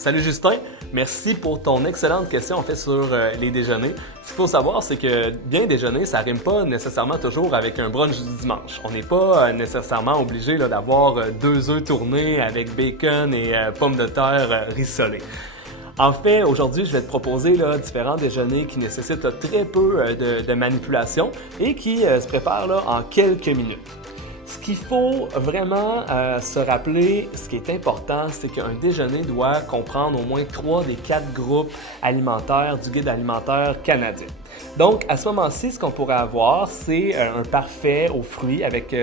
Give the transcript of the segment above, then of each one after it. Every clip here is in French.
Salut Justin, merci pour ton excellente question en fait sur les déjeuners. Ce qu'il faut savoir, c'est que bien déjeuner, ça rime pas nécessairement toujours avec un brunch du dimanche. On n'est pas nécessairement obligé d'avoir 2 œufs tournés avec bacon et pommes de terre rissolées. En fait, aujourd'hui, je vais te proposer différents déjeuners qui nécessitent très peu de manipulation et qui se préparent en quelques minutes. Ce qu'il faut vraiment se rappeler, ce qui est important, c'est qu'un déjeuner doit comprendre au moins 3 des 4 groupes alimentaires du guide alimentaire canadien. Donc, à ce moment-ci, ce qu'on pourrait avoir, c'est un parfait aux fruits avec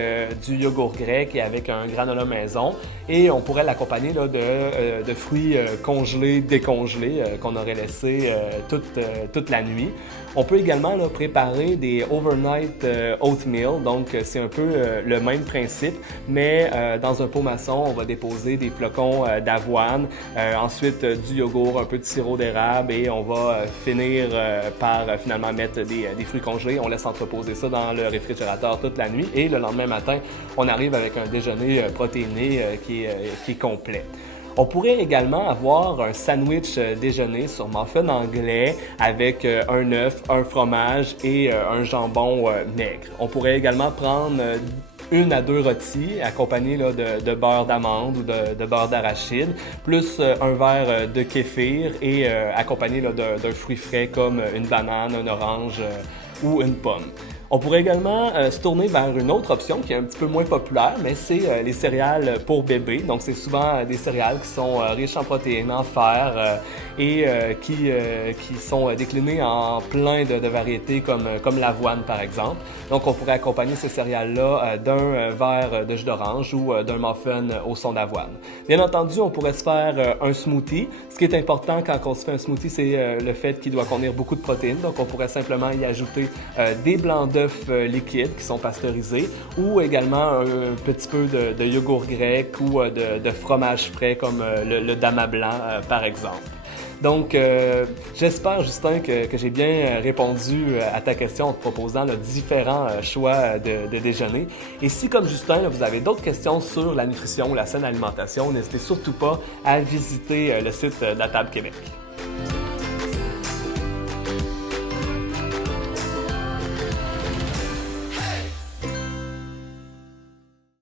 du yogourt grec et avec un granola maison. Et on pourrait l'accompagner de fruits congelés, décongelés, qu'on aurait laissés toute la nuit. On peut également préparer des overnight oatmeal, donc c'est un peu le même principe, mais dans un pot maçon, on va déposer des flocons d'avoine, ensuite du yogourt, un peu de sirop d'érable et on va finir par finalement mettre des fruits congelés. On laisse entreposer ça dans le réfrigérateur toute la nuit et le lendemain matin, on arrive avec un déjeuner protéiné qui est complet. On pourrait également avoir un sandwich déjeuner sur muffin anglais avec un œuf, un fromage et un jambon maigre. On pourrait également prendre 1 à 2 rôtis accompagnés de beurre d'amande ou de beurre d'arachide, plus un verre de kéfir et accompagné d'un fruit frais comme une banane, un orange ou une pomme. On pourrait également se tourner vers une autre option qui est un petit peu moins populaire, mais c'est les céréales pour bébé. Donc, c'est souvent des céréales qui sont riches en protéines, en fer et qui sont déclinées en plein de variétés comme l'avoine, par exemple. Donc, on pourrait accompagner ces céréales-là d'un verre de jus d'orange ou d'un muffin au son d'avoine. Bien entendu, on pourrait se faire un smoothie. Ce qui est important quand on se fait un smoothie, c'est le fait qu'il doit contenir beaucoup de protéines. Donc, on pourrait simplement y ajouter des blancs d'œufs liquides qui sont pasteurisés ou également un petit peu de yogourt grec ou de fromage frais comme le Damas blanc par exemple. Donc, j'espère, Justin, que j'ai bien répondu à ta question en te proposant différents choix de déjeuner. Et si, comme Justin, vous avez d'autres questions sur la nutrition ou la saine alimentation, n'hésitez surtout pas à visiter le site de la Table Québec.